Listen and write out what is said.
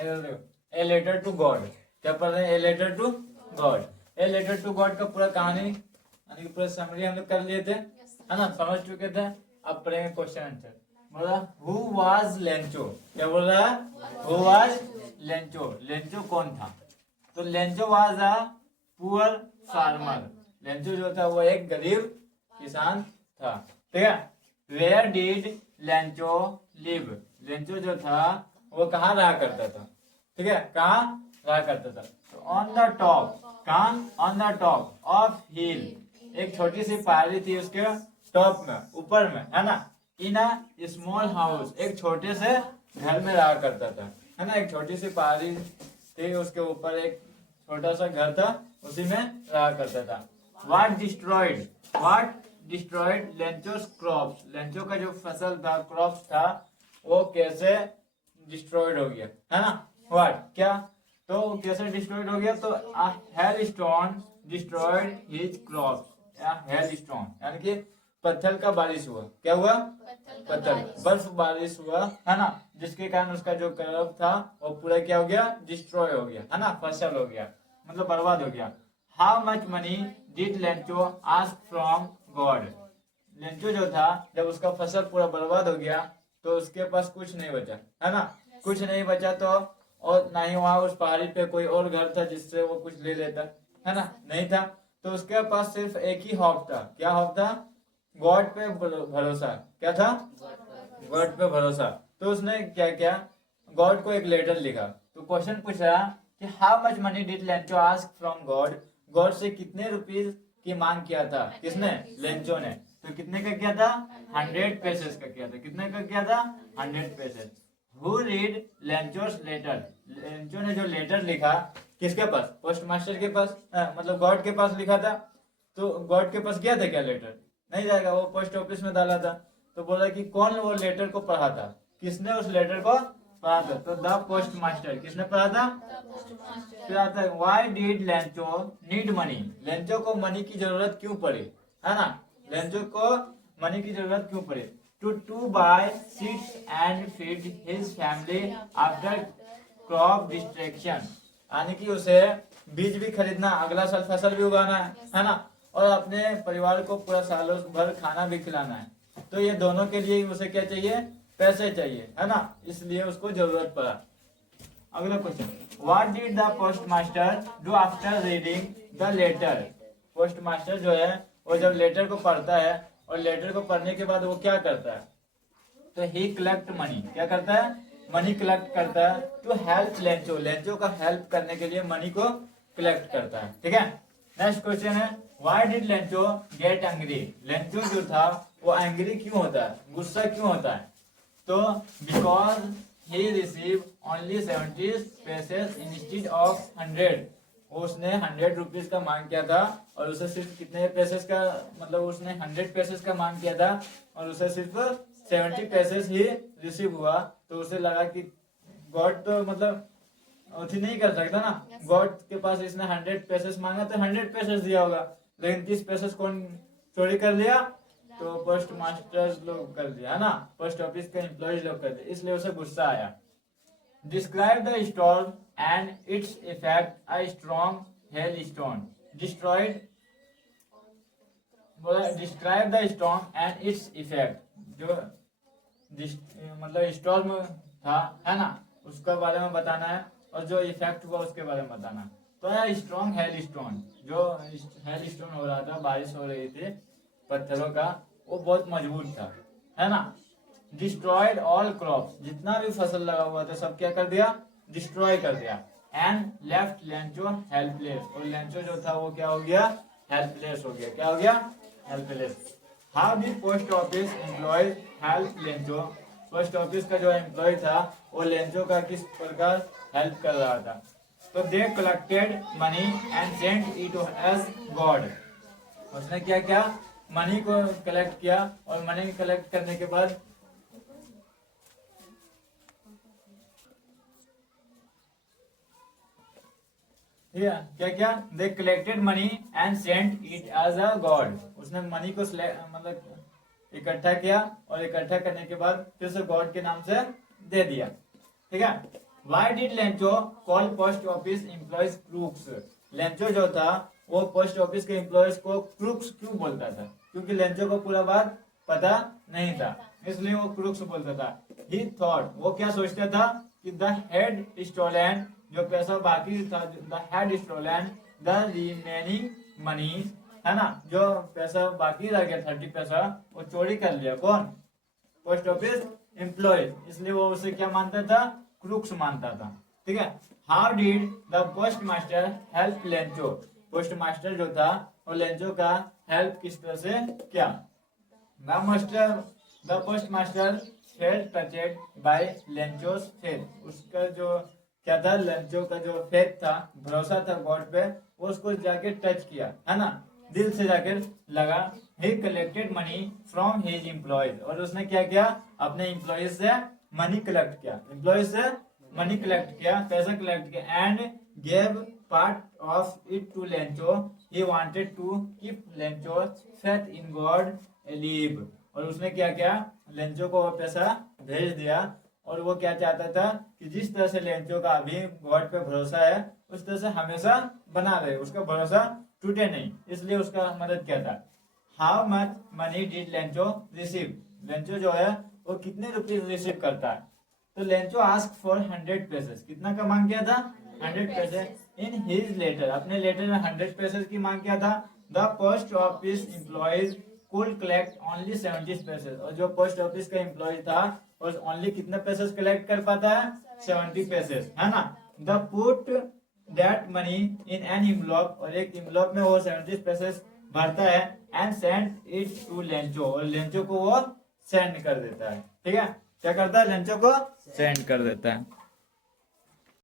A letter to God, क्या पढ़ रहे हैं? A letter to God. A letter to God का पूरा कहानी यानी कि पूरा समरी हम लोग कर लिए थे, है ना, समझ चुके थे। अब पढ़ेंगे क्वेश्चन आंसर। बोला हु वाज लेंचो, क्या बोल रहा है? हु वाज लेंचो, लेंचो कौन था? तो Lencho was a poor farmer, Lencho जो था वो एक गरीब किसान था, ठीक है। Where did Lencho live, Lencho जो था वो कहाँ रहा करता था, ठीक है, कहाँ रहा करता था? तो ऑन द टॉप, कहाँ? ऑन द टॉप ऑफ हिल, एक छोटी सी पहाड़ी थी उसके टॉप में, ऊपर में, है ना। इन अ स्मॉल हाउस, एक छोटे से घर में रहा करता था, है ना। एक छोटी सी पहाड़ी थी, उसके ऊपर एक छोटा सा घर था, उसी में रहा करता था। व्हाट डिस्ट्रॉयड लेंचोस क्रॉप्स, लेंचो का जो फसल था, क्रॉप्स था, वो कैसे डिस्ट्रॉयड हो गया, है ना। व्हाट, क्या? तो कैसे डिस्ट्रॉयड हो गया? तो hello stone destroyed his crops, hello stone यानी कि पत्थर का बारिश हुआ, क्या हुआ? पत्थर, बर्फ बारिश हुआ, है ना, जिसके कारण उसका जो क्रॉप था वो पूरा क्या हो गया? डिस्ट्रॉय हो गया, है ना, फसल हो गया, मतलब बर्बाद हो गया। How much money did Lencho ask from God, Lencho जो था जब उसका फसल पूरा बर्बाद हो गया तो उसके पास कुछ नहीं बचा, है ना, कुछ नहीं बचा। तो और ना ही वहां उस पहाड़ी पे कोई और घर था जिससे वो कुछ ले लेता, है ना, नहीं था। तो उसके पास सिर्फ एक ही हॉप था, क्या हॉप था? गॉड पे भरोसा, क्या था? गॉड पे भरोसा। तो उसने क्या किया? गॉड को एक लेटर लिखा। तो क्वेश्चन पूछा कि how much money did Lencho ask from God, God से कितने रुपीस की मांग किया था, किसने? लेंचो ने। तो कितने का किया था? 100 पैसेस का किया था। कितने का किया था? 100 पैसेस। हु रीड लेंचोस लेटर, लेंचो ने जो लेटर लिखा किसके पास? पोस्ट मास्टर के पास, मतलब गॉड के पास लिखा था। तो गॉड के पास गया था क्या लेटर? नहीं जाएगा, वो पोस्ट ऑफिस में डाला था। तो बोला कि कौन वो लेटर को पढ़ा था, किसने उस लेटर को पढ़ा था? तो द पोस्ट मास्टर, किसने पढ़ा था? फिर आता है why did Lencho need money, Lencho को मनी की जरूरत क्यों पड़ी, है ना, लेंचो को मनी की जरूरत क्यों पड़ी? To buy seeds and feed his family after crop destruction, यानी कि उसे बीज भी खरीदना, अगला साल फसल भी उगाना है ना, और अपने परिवार को पूरा सालों भर खाना भी खिलाना है। तो ये दोनों के लिए उसे क्या चाहिए? पैसे चाहिए, है ना, इसलिए उसको जरूरत पड़ा। अगला question, what did the post master do after reading the letter, postmaster जो है वो जब लेटर को पढ़ता है और लेटर को पढ़ने के बाद वो क्या करता है? तो ही कलेक्ट मनी, क्या करता है? मनी कलेक्ट करता है टू हेल्प लेंचो, लेंचो का हेल्प करने के लिए मनी को कलेक्ट करता है, ठीक है। नेक्स्ट क्वेश्चन है why did Lencho get angry, Lencho जो था वो एंग्री क्यों होता है, गुस्सा क्यों होता है? तो because he receive only 70 paises instead of 100, उसने 100 रुपीज का मांग किया था और उसे सिर्फ कितने पैसेस का, मतलब उसने 100 पैसेस का मांग किया था और उसे सिर्फ 70 पैसेस ही रिसीव हुआ। तो उसे लगा कि गॉड तो मतलब अथी नहीं कर सकता ना, गॉड के पास इसने 100 पैसेस मांगा तो 100 पैसेस दिया होगा, लेकिन 30 पैसेस कौन चोरी कर लिया? तो पोस्ट मास्टर्स लोग कर दिया, है ना, पोस्ट ऑफिस के एम्प्लॉइज लोग कर दिया, इसलिए उसे गुस्सा आया। Describe the storm and its effect, a strong hail stone destroyed, बोला describe the storm and its effect, जो मतलब स्टॉर्म था, है ना, उसके बारे में बताना है और जो इफेक्ट हुआ उसके बारे में बताना है। तो यह स्ट्रॉन्ग हेल स्टोन, जो हेल स्टोन हो रहा था, बारिश हो रही थी पत्थरों का, वो बहुत मजबूत था, है ना। डिस्ट्रॉयड ऑल क्रॉप्स, जितना भी फसल लगा हुआ था सब क्या कर दिया? डिस्ट्रॉय कर दिया। एंड लेफ्ट लेंचो हेल्पलेस, और लेंचो जो था वो क्या हो गया? हेल्पलेस हो गया, क्या हो गया? Helpless. How did post office employees help Lencho, post office का जो एम्प्लॉय था वो लेंचो का किस प्रकार हेल्प कर रहा था? तो they collected money and sent it as God, उसने क्या किया? मनी को कलेक्ट किया और मनी कलेक्ट करने के बाद क्या क्या? They collected money and sent it as a God, उसने मनी को मतलब इकट्ठा किया और इकट्ठा करने के बाद फिर से गॉड के नाम से दे दिया, ठीक है। Why did Lencho call post office employees crooks? Lencho जो था वो पोस्ट ऑफिस के एम्प्लॉयज को क्रूक्स क्यों बोलता था? क्योंकि लेंचो को पूरा बात पता नहीं था, इसलिए वो क्रूक्स बोलता था। ही थॉट, वो क्या सोचता था कि द हेड स्टोलन, जो पैसा बाकी था, they had stolen the remaining money, है ना, जो पैसा बाकी रह गया 30 पैसा वो चोरी कर लिया। कौन? पोस्ट ऑफिस एम्प्लॉय, इसलिए वो उसे क्या मानता था? क्रूक्स मानता था। ठीक है। How did the post master help Lencho? Post master जो था वो लेंचो का हेल्प किस तरह से किया? The post master felt touched by Lencho's faith, उसका जो क्या था, लेंचो का जो फेथ था, भरोसा था गॉड पे, वो उसको जाके टच किया, है ना, दिल से जाकर लगा। He collected money from his employees, और उसने क्या किया? अपने एम्प्लॉयज से मनी कलेक्ट किया, एम्प्लॉयज से मनी कलेक्ट किया, पैसा कलेक्ट किया, and gave part of it to Lencho. He wanted to keep Lencho faith in God alive, और उसने क्या किया? लेंचो को वो पैसा भेज दिया, और वो क्या चाहता था कि जिस तरह से लेंचो का अभी गॉड पे भरोसा है उस तरह से हमेशा बना रहे, उसका भरोसा टूटे नहीं, इसलिए उसका मदद किया था। How much money did Lencho receive? Lencho जो है वो कितने रुपीज रिसीव करता है? तो लेंचो आस्क फॉर 100 पैसेस, कितना का मांग किया था? 100 पैसे। इन हिज लेटर, अपने लेटर में 100 पैसेस की मांग किया था। द पोस्ट ऑफिस एम्प्लॉयज कुल कलेक्ट ओनली 70 पैसेस, और जो पोस्ट ऑफिस का एम्प्लॉय था और ओनली कितने पैसेस कलेक्ट कर पाता है? 70 पैसेस, है ना। The put that money in an envelope, और एक इनवलॉप में वो 70 पैसेस भरता है, and send it to Lencho, और लेंचो को वो सेंड कर देता है। ठीक है, क्या करता है? लेंचो को सेंड कर देता है।